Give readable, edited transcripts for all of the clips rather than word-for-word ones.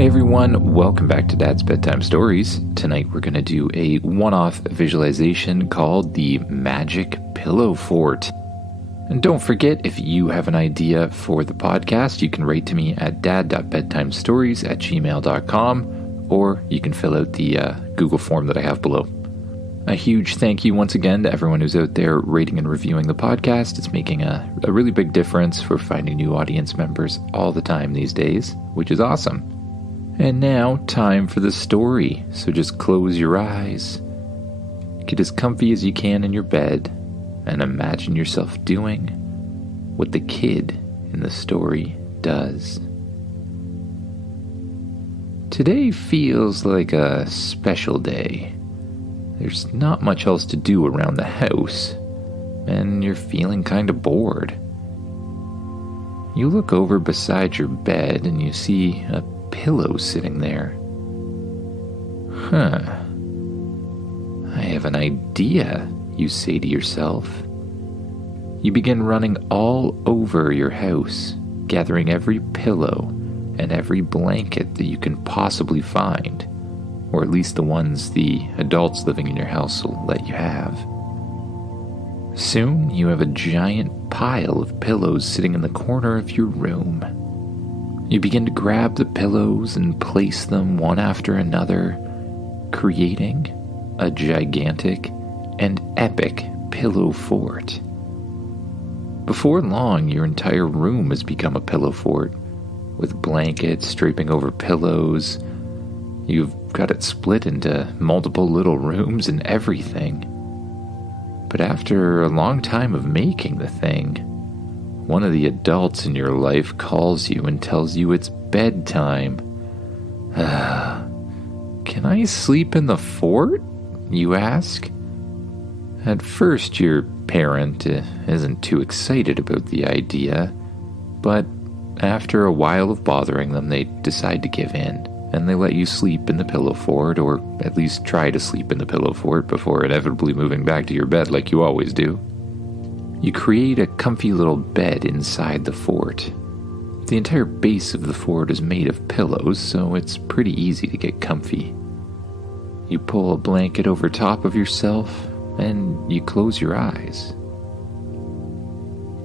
Hey everyone, welcome back to Dad's Bedtime Stories. Tonight we're going to do a one-off visualization called the Magic Pillow Fort. And don't forget, if you have an idea for the podcast, you can write to me at dad.bedtimestories@gmail.com, or you can fill out the Google form that I have below. A huge thank you once again to everyone who's out there rating and reviewing the podcast. It's making a really big difference for finding new audience members all the time these days, which is awesome. And now, time for the story. So just close your eyes, get as comfy as you can in your bed, and imagine yourself doing what the kid in the story does. Today feels like a special day. There's not much else to do around the house, and you're feeling kind of bored. You look over beside your bed and you see a pillow sitting there. I have an idea, you say to yourself. You begin running all over your house, gathering every pillow and every blanket that you can possibly find, or at least the ones the adults living in your house will let you have. Soon you have a giant pile of pillows sitting in the corner of your room. You begin to grab the pillows and place them one after another, creating a gigantic and epic pillow fort. Before long, your entire room has become a pillow fort, with blankets draping over pillows. You've got it split into multiple little rooms and everything. But after a long time of making the thing, one of the adults in your life calls you and tells you it's bedtime. Can I sleep in the fort? You ask. At first, your parent isn't too excited about the idea, but after a while of bothering them, they decide to give in, and they let you sleep in the pillow fort, or at least try to sleep in the pillow fort before inevitably moving back to your bed like you always do. You create a comfy little bed inside the fort. The entire base of the fort is made of pillows, so it's pretty easy to get comfy. You pull a blanket over top of yourself, and you close your eyes.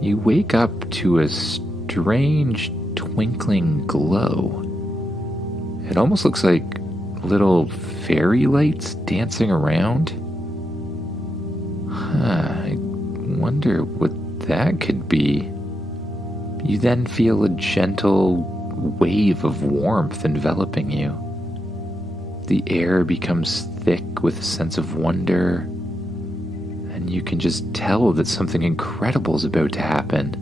You wake up to a strange twinkling glow. It almost looks like little fairy lights dancing around. I wonder what that could be. You then feel a gentle wave of warmth enveloping you. The air becomes thick with a sense of wonder, and you can just tell that something incredible is about to happen.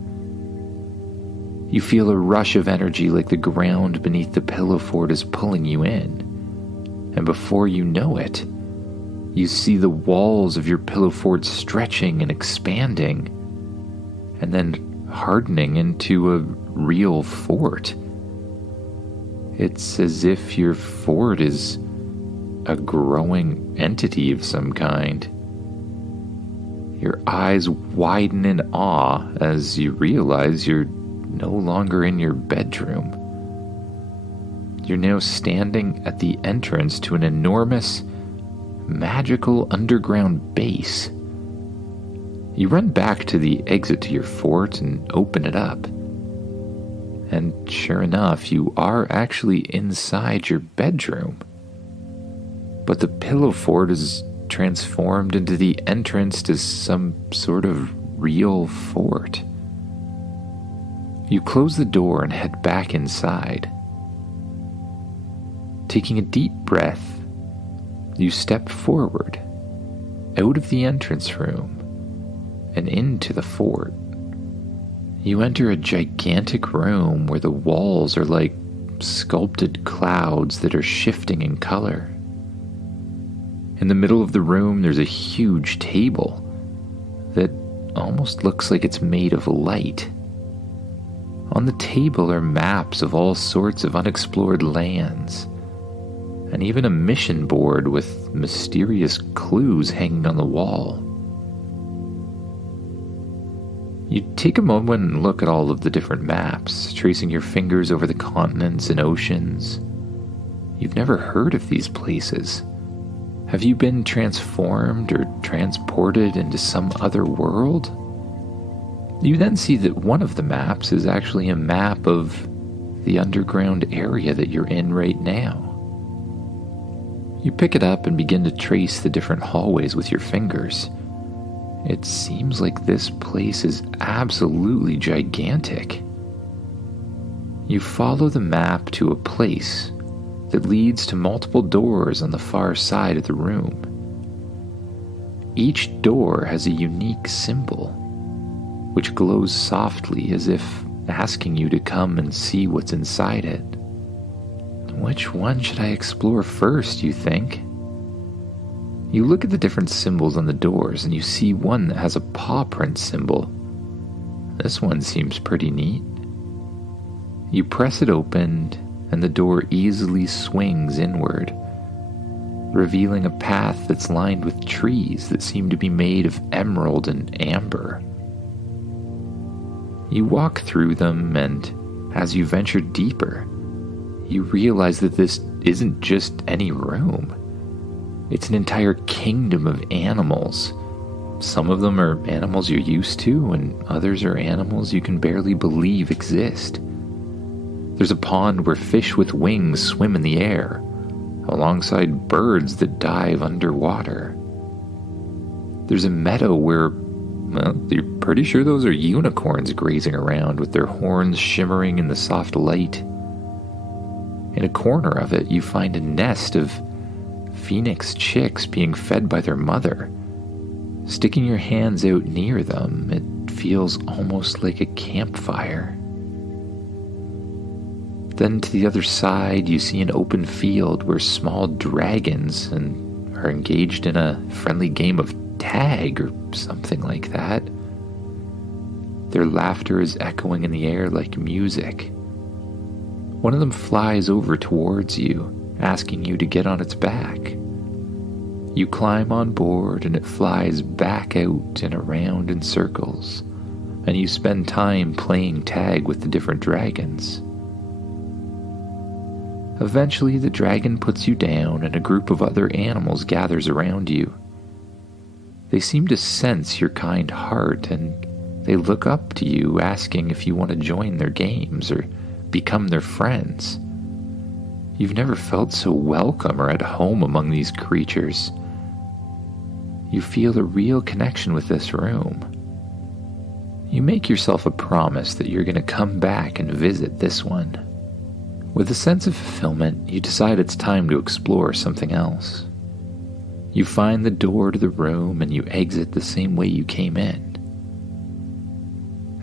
You feel a rush of energy like the ground beneath the pillow fort is pulling you in, and before you know it, you see the walls of your pillow fort stretching and expanding, and then hardening into a real fort. It's as if your fort is a growing entity of some kind. Your eyes widen in awe as you realize you're no longer in your bedroom. You're now standing at the entrance to an enormous, magical underground base. You run back to the exit to your fort and open it up. And sure enough, you are actually inside your bedroom. But the pillow fort is transformed into the entrance to some sort of real fort. You close the door and head back inside. Taking a deep breath, you step forward, out of the entrance room, and into the fort. You enter a gigantic room where the walls are like sculpted clouds that are shifting in color. In the middle of the room, there's a huge table that almost looks like it's made of light. On the table are maps of all sorts of unexplored lands, and even a mission board with mysterious clues hanging on the wall. You take a moment and look at all of the different maps, tracing your fingers over the continents and oceans. You've never heard of these places. Have you been transformed or transported into some other world? You then see that one of the maps is actually a map of the underground area that you're in right now. You pick it up and begin to trace the different hallways with your fingers. It seems like this place is absolutely gigantic. You follow the map to a place that leads to multiple doors on the far side of the room. Each door has a unique symbol, which glows softly as if asking you to come and see what's inside it. Which one should I explore first, you think? You look at the different symbols on the doors and you see one that has a paw print symbol. This one seems pretty neat. You press it open and the door easily swings inward, revealing a path that's lined with trees that seem to be made of emerald and amber. You walk through them, and as you venture deeper, you realize that this isn't just any room. It's an entire kingdom of animals. Some of them are animals you're used to, and others are animals you can barely believe exist. There's a pond where fish with wings swim in the air, alongside birds that dive underwater. There's a meadow where, well, you're pretty sure those are unicorns grazing around with their horns shimmering in the soft light. In a corner of it, you find a nest of phoenix chicks being fed by their mother. Sticking your hands out near them, it feels almost like a campfire. Then to the other side, you see an open field where small dragons are engaged in a friendly game of tag or something like that. Their laughter is echoing in the air like music. One of them flies over towards you, asking you to get on its back. You climb on board and it flies back out and around in circles, and you spend time playing tag with the different dragons. Eventually, the dragon puts you down and a group of other animals gathers around you. They seem to sense your kind heart and they look up to you, asking if you want to join their games or become their friends. You've never felt so welcome or at home among these creatures. You feel a real connection with this room. You make yourself a promise that you're going to come back and visit this one. With a sense of fulfillment, you decide it's time to explore something else. You find the door to the room and you exit the same way you came in.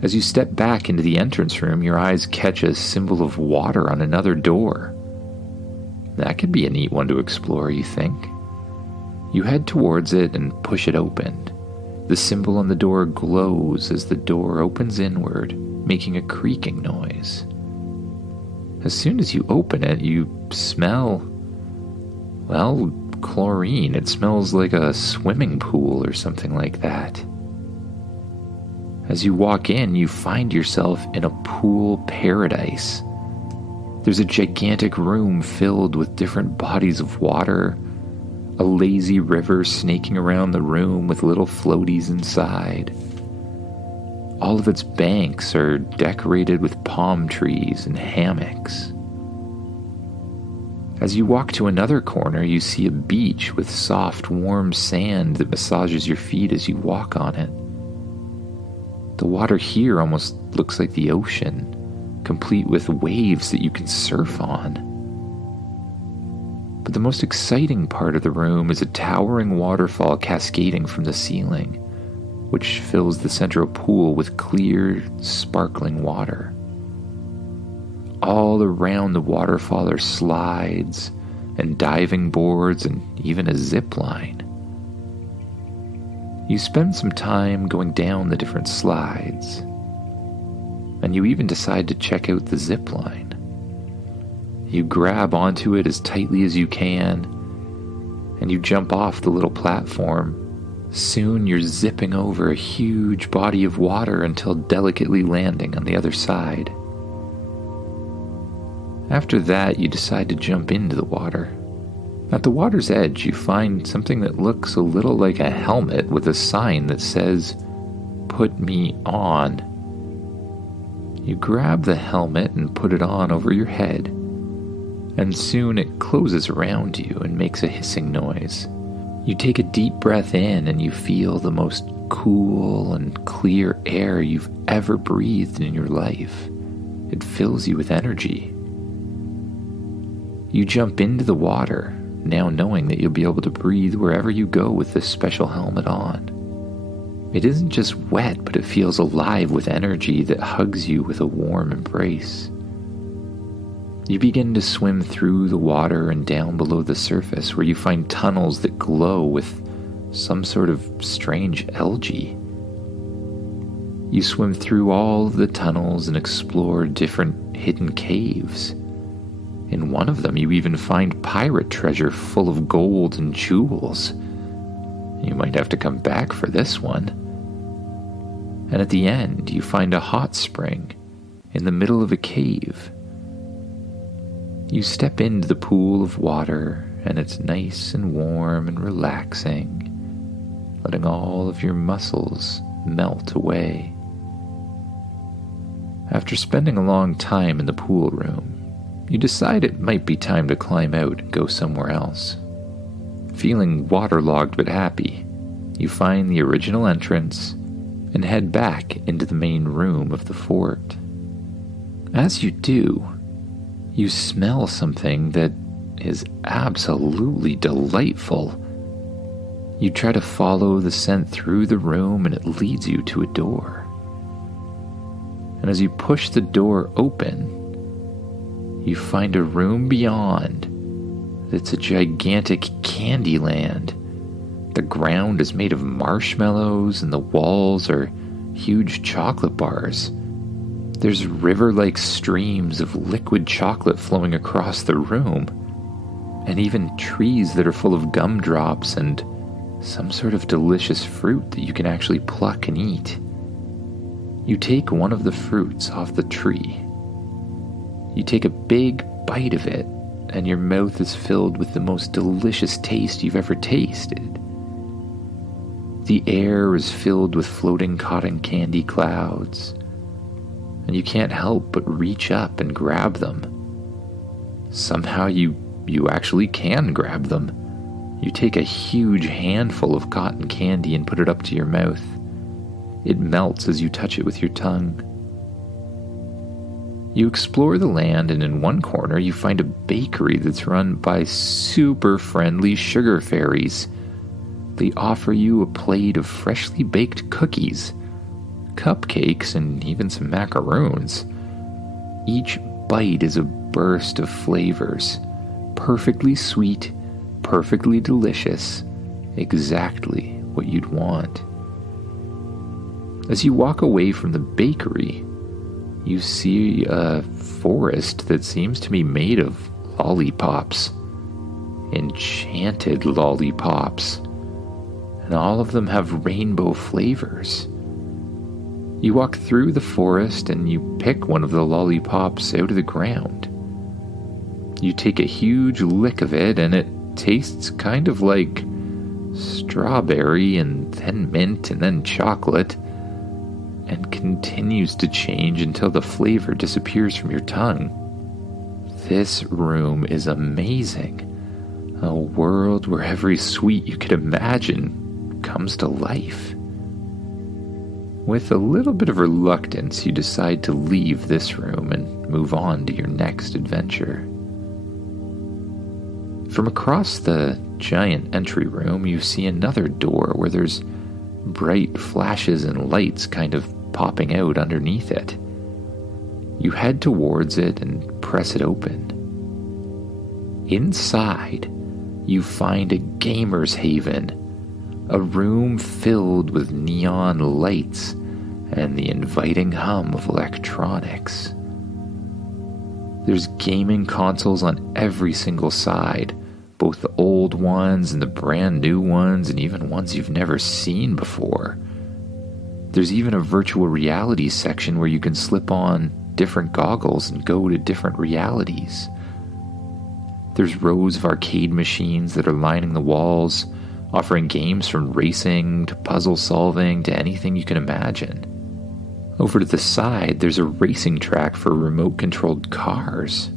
As you step back into the entrance room, your eyes catch a symbol of water on another door. That could be a neat one to explore, you think. You head towards it and push it open. The symbol on the door glows as the door opens inward, making a creaking noise. As soon as you open it, you smell, well, chlorine. It smells like a swimming pool or something like that. As you walk in, you find yourself in a pool paradise. There's a gigantic room filled with different bodies of water, a lazy river snaking around the room with little floaties inside. All of its banks are decorated with palm trees and hammocks. As you walk to another corner, you see a beach with soft, warm sand that massages your feet as you walk on it. The water here almost looks like the ocean, complete with waves that you can surf on. But the most exciting part of the room is a towering waterfall cascading from the ceiling, which fills the central pool with clear, sparkling water. All around the waterfall are slides and diving boards and even a zip line. You spend some time going down the different slides, and you even decide to check out the zip line. You grab onto it as tightly as you can, and you jump off the little platform. Soon you're zipping over a huge body of water until delicately landing on the other side. After that, you decide to jump into the water. At the water's edge, you find something that looks a little like a helmet with a sign that says, "Put me on." You grab the helmet and put it on over your head, and soon it closes around you and makes a hissing noise. You take a deep breath in and you feel the most cool and clear air you've ever breathed in your life. It fills you with energy. You jump into the water, now knowing that you'll be able to breathe wherever you go with this special helmet on. It isn't just wet, but it feels alive with energy that hugs you with a warm embrace. You begin to swim through the water and down below the surface, where you find tunnels that glow with some sort of strange algae. You swim through all of the tunnels and explore different hidden caves. In one of them, you even find pirate treasure full of gold and jewels. You might have to come back for this one. And at the end, you find a hot spring in the middle of a cave. You step into the pool of water, and it's nice and warm and relaxing, letting all of your muscles melt away. After spending a long time in the pool room, you decide it might be time to climb out and go somewhere else. Feeling waterlogged but happy, you find the original entrance and head back into the main room of the fort. As you do, you smell something that is absolutely delightful. You try to follow the scent through the room and it leads you to a door. And as you push the door open, you find a room beyond that's a gigantic candy land. The ground is made of marshmallows and the walls are huge chocolate bars. There's river-like streams of liquid chocolate flowing across the room, and even trees that are full of gumdrops and some sort of delicious fruit that you can actually pluck and eat. You take one of the fruits off the tree. You take a big bite of it, and your mouth is filled with the most delicious taste you've ever tasted. The air is filled with floating cotton candy clouds, and you can't help but reach up and grab them. Somehow you actually can grab them. You take a huge handful of cotton candy and put it up to your mouth. It melts as you touch it with your tongue. You explore the land, and in one corner you find a bakery that's run by super friendly sugar fairies. They offer you a plate of freshly baked cookies, cupcakes, and even some macaroons. Each bite is a burst of flavors, perfectly sweet, perfectly delicious, exactly what you'd want. As you walk away from the bakery, you see a forest that seems to be made of lollipops. Enchanted lollipops. And all of them have rainbow flavors. You walk through the forest and you pick one of the lollipops out of the ground. You take a huge lick of it and it tastes kind of like strawberry and then mint and then chocolate, and continues to change until the flavor disappears from your tongue. This room is amazing. A world where every sweet you could imagine comes to life. With a little bit of reluctance, you decide to leave this room and move on to your next adventure. From across the giant entry room, you see another door where there's bright flashes and lights kind of popping out underneath it. You head towards it and press it open. Inside, you find a gamer's haven, a room filled with neon lights and the inviting hum of electronics. There's gaming consoles on every single side, both the old ones and the brand new ones, and even ones you've never seen before. There's even a virtual reality section where you can slip on different goggles and go to different realities. There's rows of arcade machines that are lining the walls, offering games from racing to puzzle solving to anything you can imagine. Over to the side, there's a racing track for remote-controlled cars.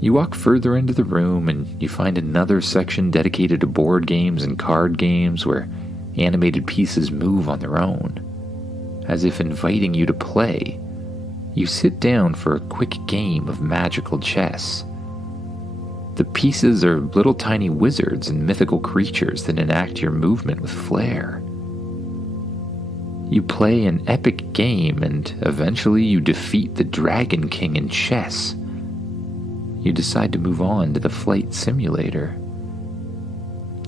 You walk further into the room and you find another section dedicated to board games and card games where animated pieces move on their own, as if inviting you to play. You sit down for a quick game of magical chess. The pieces are little tiny wizards and mythical creatures that enact your movement with flair. You play an epic game and eventually you defeat the Dragon King in chess. You decide to move on to the flight simulator.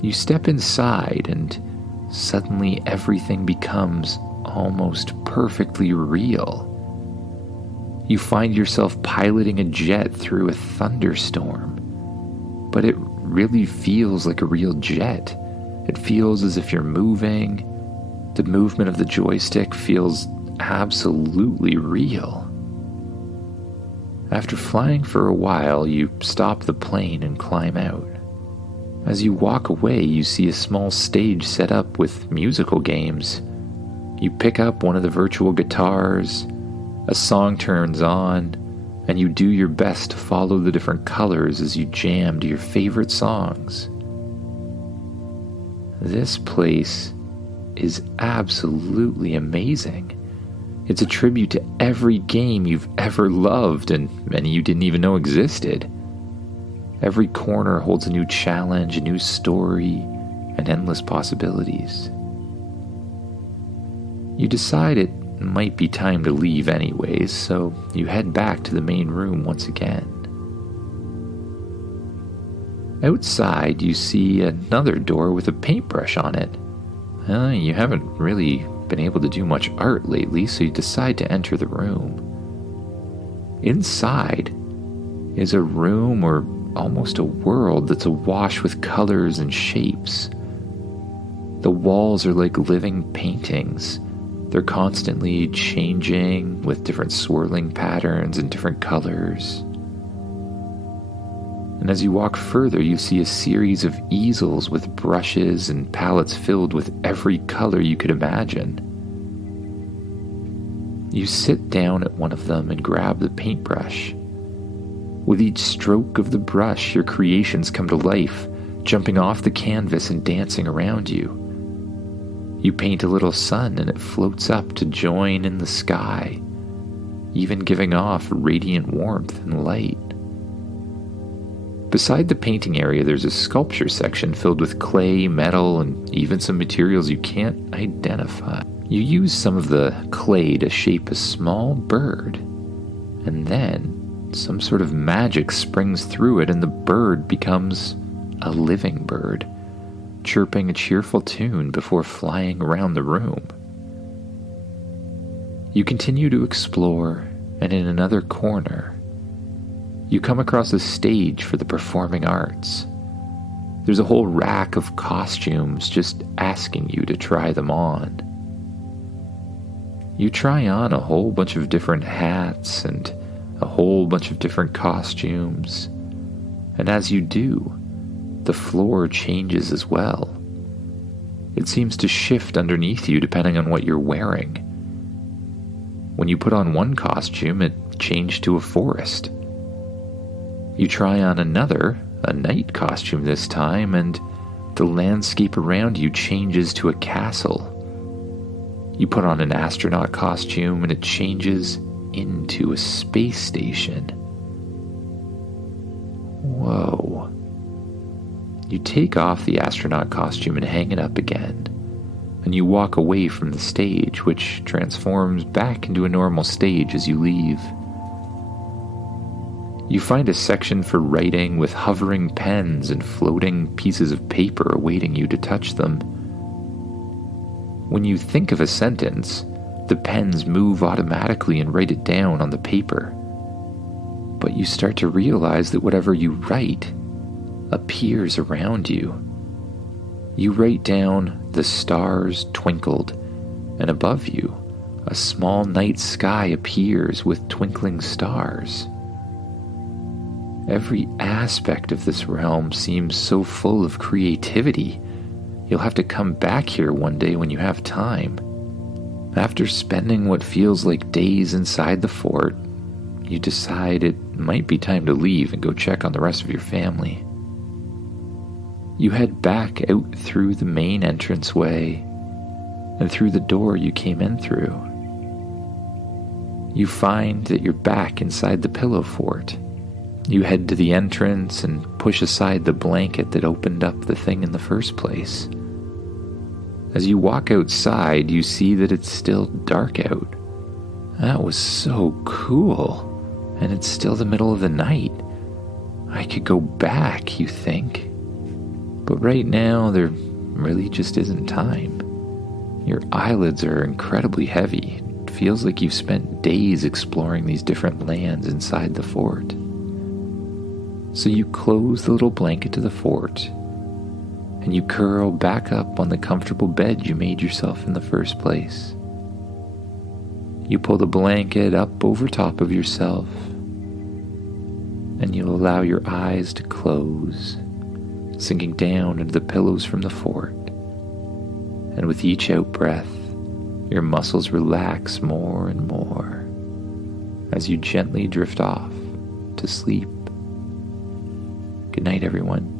You step inside and suddenly everything becomes almost perfectly real. You find yourself piloting a jet through a thunderstorm, but it really feels like a real jet. It feels as if you're moving. The movement of the joystick feels absolutely real. After flying for a while, you stop the plane and climb out. As you walk away, you see a small stage set up with musical games. You pick up one of the virtual guitars, a song turns on, and you do your best to follow the different colors as you jam to your favorite songs. This place is absolutely amazing. It's a tribute to every game you've ever loved and many you didn't even know existed. Every corner holds a new challenge, a new story, and endless possibilities. You decide it might be time to leave anyways, so you head back to the main room once again. Outside, you see another door with a paintbrush on it. You haven't really been able to do much art lately, so you decide to enter the room. Inside is a room or almost a world that's awash with colors and shapes. The walls are like living paintings. They're constantly changing with different swirling patterns and different colors. And as you walk further, you see a series of easels with brushes and palettes filled with every color you could imagine. You sit down at one of them and grab the paintbrush. With each stroke of the brush, your creations come to life, jumping off the canvas and dancing around you. You paint a little sun and it floats up to join in the sky, even giving off radiant warmth and light. Beside the painting area, there's a sculpture section filled with clay, metal, and even some materials you can't identify. You use some of the clay to shape a small bird, and then some sort of magic springs through it and the bird becomes a living bird, chirping a cheerful tune before flying around the room. You continue to explore, and in another corner, you come across a stage for the performing arts. There's a whole rack of costumes just asking you to try them on. You try on a whole bunch of different hats and a whole bunch of different costumes, and as you do, the floor changes as well. It seems to shift underneath you depending on what you're wearing. When you put on one costume, it changed to a forest. You try on another, a knight costume this time, and the landscape around you changes to a castle. You put on an astronaut costume and it changes into a space station. Whoa. You take off the astronaut costume and hang it up again, and you walk away from the stage, which transforms back into a normal stage as you leave. You find a section for writing with hovering pens and floating pieces of paper awaiting you to touch them. When you think of a sentence, the pens move automatically and write it down on the paper. But you start to realize that whatever you write appears around you. You write down, "The stars twinkled," and above you, A small night sky appears with twinkling stars. Every aspect of this realm seems so full of creativity. You'll have to come back here one day when you have time. After spending what feels like days inside the fort, you decide it might be time to leave and go check on the rest of your family. You head back out through the main entranceway and through the door you came in through. You find that you're back inside the pillow fort. You head to the entrance and push aside the blanket that opened up the thing in the first place. As you walk outside, you see that it's still dark out. That was so cool. And it's still the middle of the night. I could go back, you think. But right now, there really just isn't time. Your eyelids are incredibly heavy. It feels like you've spent days exploring these different lands inside the fort. So you close the little blanket to the fort, and you curl back up on the comfortable bed you made yourself in the first place. You pull the blanket up over top of yourself, and you'll allow your eyes to close, sinking down into the pillows from the fort. And with each out-breath, your muscles relax more and more as you gently drift off to sleep. Good night, everyone.